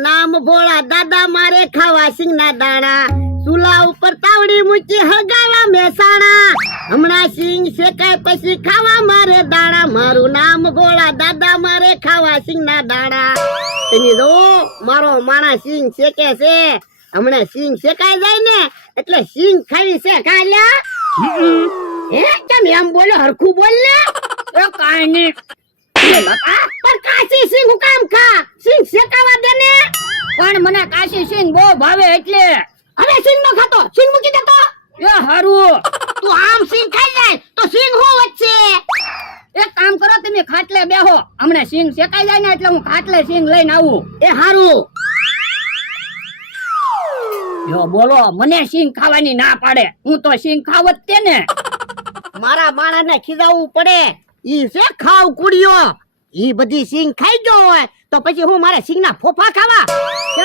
નામ ભોળા દાદા મારે ખાવા સિંગના દાણા, ચૂલા ઉપર તાવડી મૂકી હગાવા મહેસાણા, હમણાં સિંગ શેકાય પછી ખાવા મારે દાણા, મારું નામ ભોળા દાદા મારે ખાવા સિંગના દાણા. તમે જો મારો માણા સિંગ શેકે છે, હમણાં સિંગ શેકાઈ જાય ને એટલે સિંગ ખાવી છે. કાલ્યા હે કેમ એમ બોલો, હરખું બોલ ને. એ કાઈ નહીં, પણ કાચી સિંગ હું કામ ખા, સિંગ શેકાવા દે ને. પણ મને કાશી સિંગ બહુ ભાવે એટલે. હવે સિંગ નો ખાતો, સિંગ મૂકી દેતો. એ હારું, તું આમ સિંગ ખાઈ જાય તો સિંગ હું વચ્ચે. એક કામ કરો, તમે ખાટલે બેહો, હમણાં સિંગ શેકાઈ જાય ને એટલે હું ખાટલે સિંગ લઈને આવું. એ હારું. જો બોલો, મને સિંગ ખાવાની ના પાડે, હું તો સિંગ ખાવ જ તે ને. મારા માણસને ખીજાવવું પડે, ઈ છે ખાવ કુડિયો. ઈ બધી સિંગ ખાઈ ગયો હોય તો પછી હું મારે સિંગ ના ફોફા ખાવા. એ